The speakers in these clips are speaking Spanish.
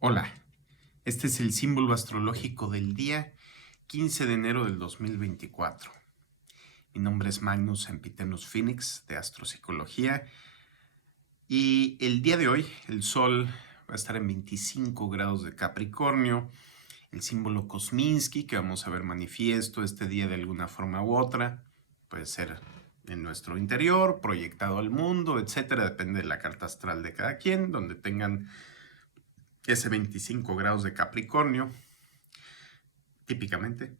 Hola, este es el símbolo astrológico del día 15 de enero del 2024. Mi nombre es Magnus Sempiternus Phoenix de Astropsicología y el día de hoy el Sol va a estar en 25 grados de Capricornio. El símbolo Kosminski que vamos a ver manifiesto este día de alguna forma u otra puede ser en nuestro interior, proyectado al mundo, etcétera, depende de la carta astral de cada quien, donde tengan ese 25 grados de Capricornio, típicamente.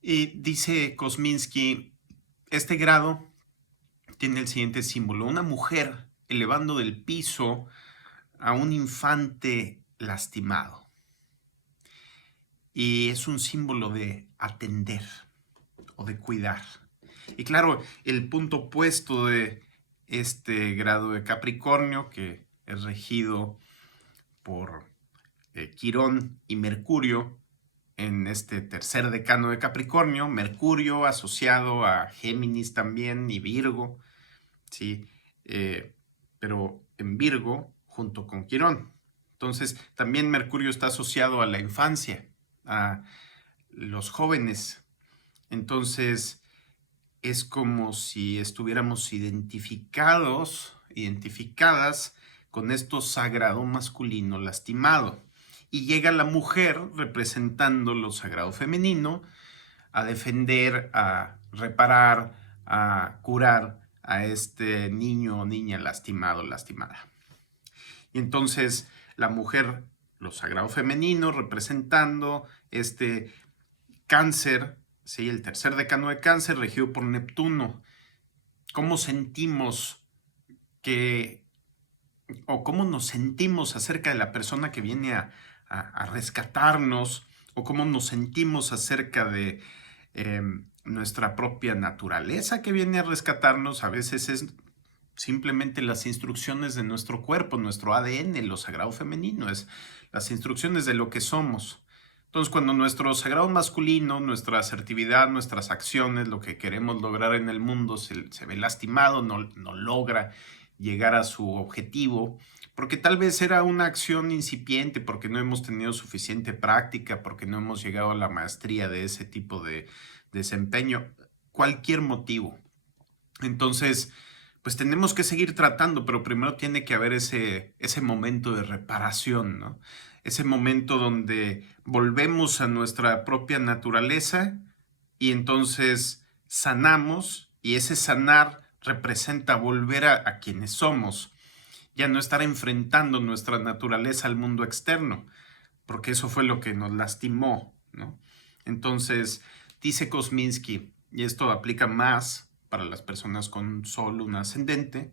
Y dice Kosminski, este grado tiene el siguiente símbolo: una mujer elevando del piso a un infante lastimado. Y es un símbolo de atender o de cuidar. Y claro, el punto opuesto de este grado de Capricornio, que es regido por Quirón y Mercurio, en este tercer decano de Capricornio, Mercurio asociado a Géminis también y Virgo, ¿sí? Pero en Virgo junto con Quirón. Entonces, también Mercurio está asociado a la infancia, a los jóvenes. Entonces, es como si estuviéramos identificadas con esto sagrado masculino lastimado. Y llega la mujer representando lo sagrado femenino a defender, a reparar, a curar a este niño o niña lastimado, lastimada. Y entonces la mujer, lo sagrado femenino, representando este Cáncer, ¿sí? El tercer decano de Cáncer, regido por Neptuno. ¿Cómo sentimos que, o cómo nos sentimos acerca de la persona que viene a rescatarnos, o cómo nos sentimos acerca de nuestra propia naturaleza que viene a rescatarnos? A veces es simplemente las instrucciones de nuestro cuerpo, nuestro ADN, lo sagrado femenino, es las instrucciones de lo que somos. Entonces, cuando nuestro sagrado masculino, nuestra asertividad, nuestras acciones, lo que queremos lograr en el mundo se ve lastimado, no logra llegar a su objetivo, porque tal vez era una acción incipiente, porque no hemos tenido suficiente práctica, porque no hemos llegado a la maestría de ese tipo de desempeño, cualquier motivo. Entonces, pues tenemos que seguir tratando, pero primero tiene que haber ese momento de reparación, ¿no? Ese momento donde volvemos a nuestra propia naturaleza y entonces sanamos, y ese sanar representa volver a quienes somos, ya no estar enfrentando nuestra naturaleza al mundo externo, porque eso fue lo que nos lastimó, ¿no? Entonces, dice Kosminski, y esto aplica más para las personas con Sol, Luna ascendente,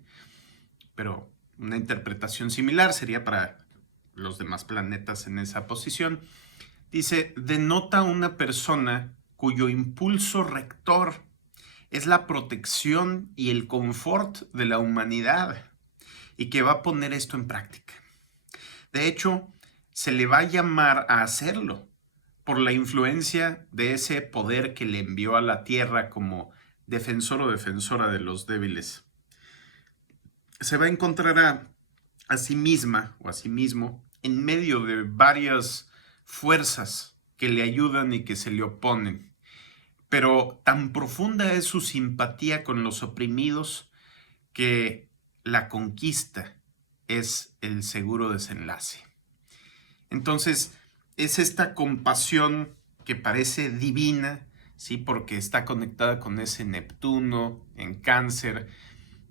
pero una interpretación similar sería para los demás planetas en esa posición. Dice, denota una persona cuyo impulso rector es la protección y el confort de la humanidad y que va a poner esto en práctica. De hecho, se le va a llamar a hacerlo por la influencia de ese poder que le envió a la tierra como defensor o defensora de los débiles. Se va a encontrar a sí misma o a sí mismo en medio de varias fuerzas que le ayudan y que se le oponen. Pero tan profunda es su simpatía con los oprimidos que la conquista es el seguro desenlace. Entonces, es esta compasión que parece divina, ¿sí? Porque está conectada con ese Neptuno en Cáncer,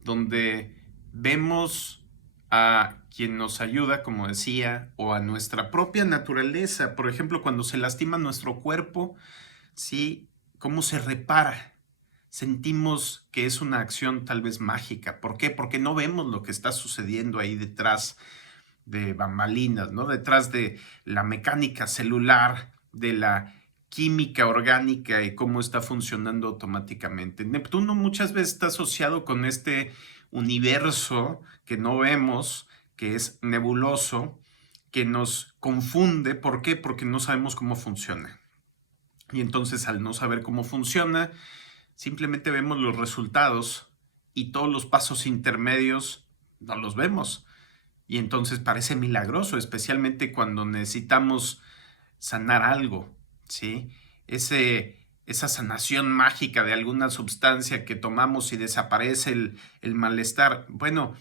donde vemos a quien nos ayuda, como decía, o a nuestra propia naturaleza. Por ejemplo, cuando se lastima nuestro cuerpo, ¿sí? ¿Cómo se repara? Sentimos que es una acción tal vez mágica. ¿Por qué? Porque no vemos lo que está sucediendo ahí detrás de bambalinas, ¿no? Detrás de la mecánica celular, de la química orgánica y cómo está funcionando automáticamente. Neptuno muchas veces está asociado con este universo que no vemos, que es nebuloso, que nos confunde. ¿Por qué? Porque no sabemos cómo funciona. Y entonces, al no saber cómo funciona, simplemente vemos los resultados y todos los pasos intermedios no los vemos. Y entonces parece milagroso, especialmente cuando necesitamos sanar algo, ¿sí? Esa sanación mágica de alguna sustancia que tomamos y desaparece el malestar. Bueno,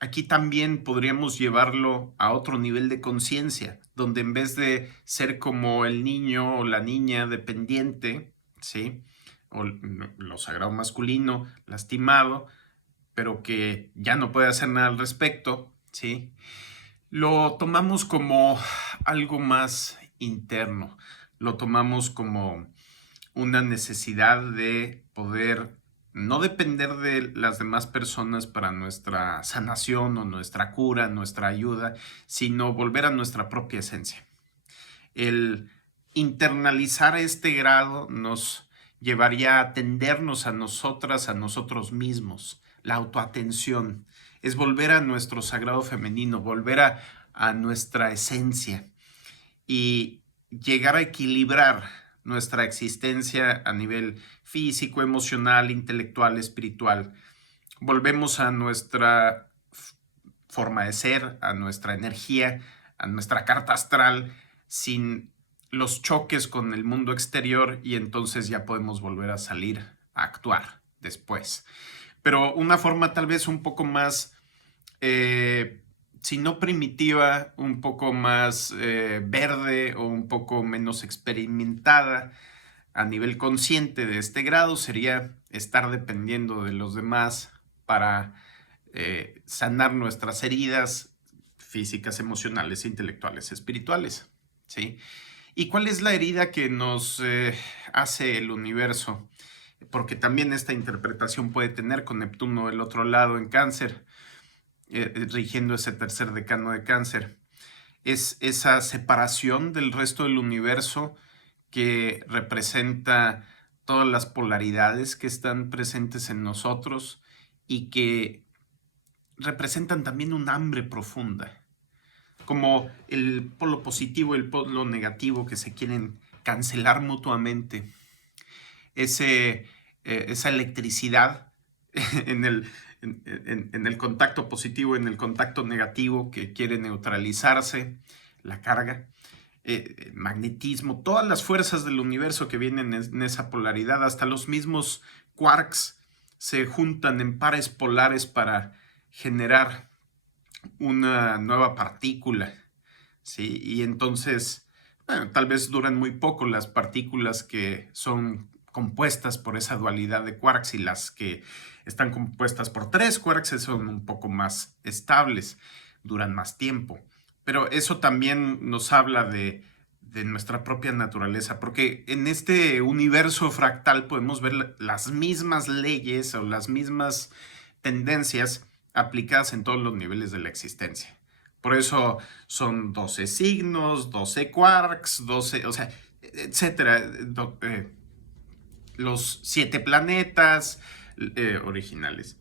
aquí también podríamos llevarlo a otro nivel de conciencia, donde en vez de ser como el niño o la niña dependiente, ¿sí? O lo sagrado masculino, lastimado, pero que ya no puede hacer nada al respecto, ¿sí? Lo tomamos como algo más interno, lo tomamos como una necesidad de poder no depender de las demás personas para nuestra sanación o nuestra cura, nuestra ayuda, sino volver a nuestra propia esencia. El internalizar este grado nos llevaría a atendernos a nosotras, a nosotros mismos. La autoatención es volver a nuestro sagrado femenino, volver a nuestra esencia y llegar a equilibrar nuestra existencia a nivel físico, emocional, intelectual, espiritual. Volvemos a nuestra forma de ser, a nuestra energía, a nuestra carta astral, sin los choques con el mundo exterior, y entonces ya podemos volver a salir a actuar después. Pero una forma tal vez un poco más, si no primitiva, un poco más verde o un poco menos experimentada a nivel consciente de este grado sería estar dependiendo de los demás para sanar nuestras heridas físicas, emocionales, intelectuales, espirituales, ¿sí? ¿Y cuál es la herida que nos hace el universo? Porque también esta interpretación puede tener con Neptuno del otro lado en Cáncer, rigiendo ese tercer decano de Cáncer. Es esa separación del resto del universo que representa todas las polaridades que están presentes en nosotros y que representan también un hambre profunda, como el polo positivo y el polo negativo que se quieren cancelar mutuamente. Esa electricidad en en el contacto positivo, en el contacto negativo que quiere neutralizarse, la carga, magnetismo, todas las fuerzas del universo que vienen en esa polaridad, hasta los mismos quarks se juntan en pares polares para generar una nueva partícula, ¿sí? Y entonces, bueno, tal vez duran muy poco las partículas que son compuestas por esa dualidad de quarks, y las que están compuestas por tres quarks son un poco más estables, duran más tiempo. Pero eso también nos habla de nuestra propia naturaleza, porque en este universo fractal podemos ver las mismas leyes o las mismas tendencias aplicadas en todos los niveles de la existencia. Por eso son 12 signos, 12 quarks, 12, o sea, etcétera. Los 7 planetas originales,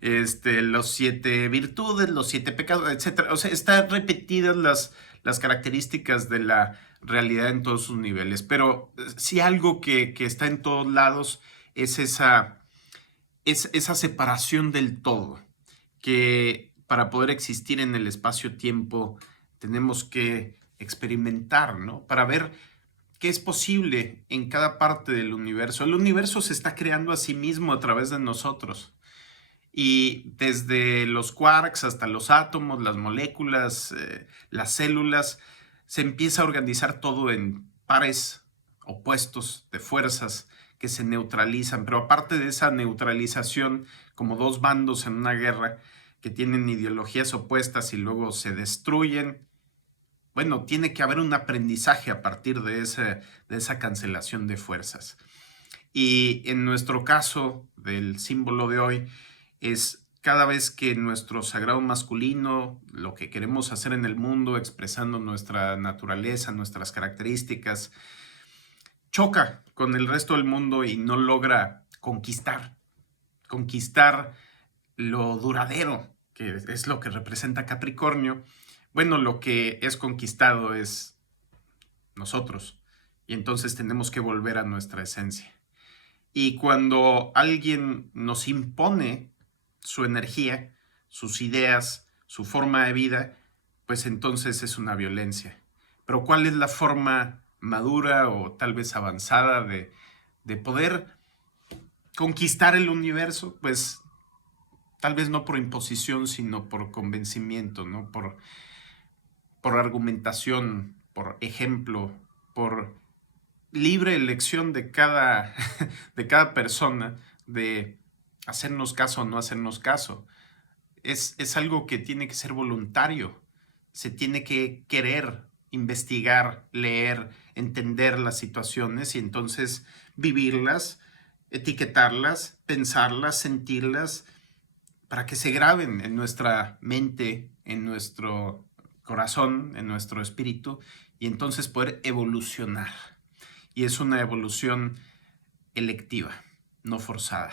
los 7 virtudes, los 7 pecados, etcétera. O sea, están repetidas las características de la realidad en todos sus niveles. Pero sí, algo que está en todos lados es esa separación del todo, que para poder existir en el espacio-tiempo tenemos que experimentar, ¿no? Para ver qué es posible en cada parte del universo. El universo se está creando a sí mismo a través de nosotros. Y desde los quarks hasta los átomos, las moléculas, las células, se empieza a organizar todo en pares opuestos de fuerzas que se neutralizan. Pero aparte de esa neutralización, como dos bandos en una guerra que tienen ideologías opuestas y luego se destruyen, bueno, tiene que haber un aprendizaje a partir de esa cancelación de fuerzas. Y en nuestro caso, del símbolo de hoy, es cada vez que nuestro sagrado masculino, lo que queremos hacer en el mundo, expresando nuestra naturaleza, nuestras características, choca con el resto del mundo y no logra conquistar lo duradero, que es lo que representa Capricornio. Bueno, lo que es conquistado es nosotros, y entonces tenemos que volver a nuestra esencia. Y cuando alguien nos impone su energía, sus ideas, su forma de vida, pues entonces es una violencia. Pero ¿cuál es la forma madura o tal vez avanzada de poder conquistar el universo? Pues tal vez no por imposición, sino por convencimiento, ¿no? Por argumentación, por ejemplo, por libre elección de cada persona de hacernos caso o no hacernos caso. Es algo que tiene que ser voluntario. Se tiene que querer investigar, leer, entender las situaciones y entonces vivirlas, etiquetarlas, pensarlas, sentirlas, para que se graben en nuestra mente, en nuestro corazón, en nuestro espíritu, y entonces poder evolucionar. Y es una evolución electiva, no forzada.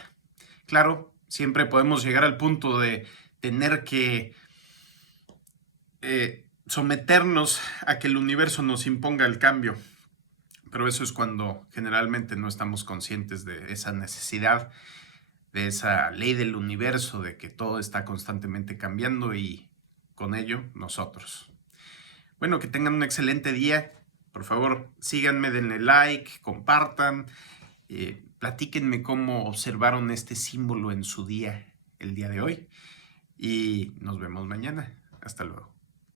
Claro, siempre podemos llegar al punto de tener que someternos a que el universo nos imponga el cambio, pero eso es cuando generalmente no estamos conscientes de esa necesidad, de esa ley del universo, de que todo está constantemente cambiando y con ello nosotros. Bueno, que tengan un excelente día. Por favor, síganme, denle like, compartan, platíquenme cómo observaron este símbolo en su día, el día de hoy. Y nos vemos mañana. Hasta luego.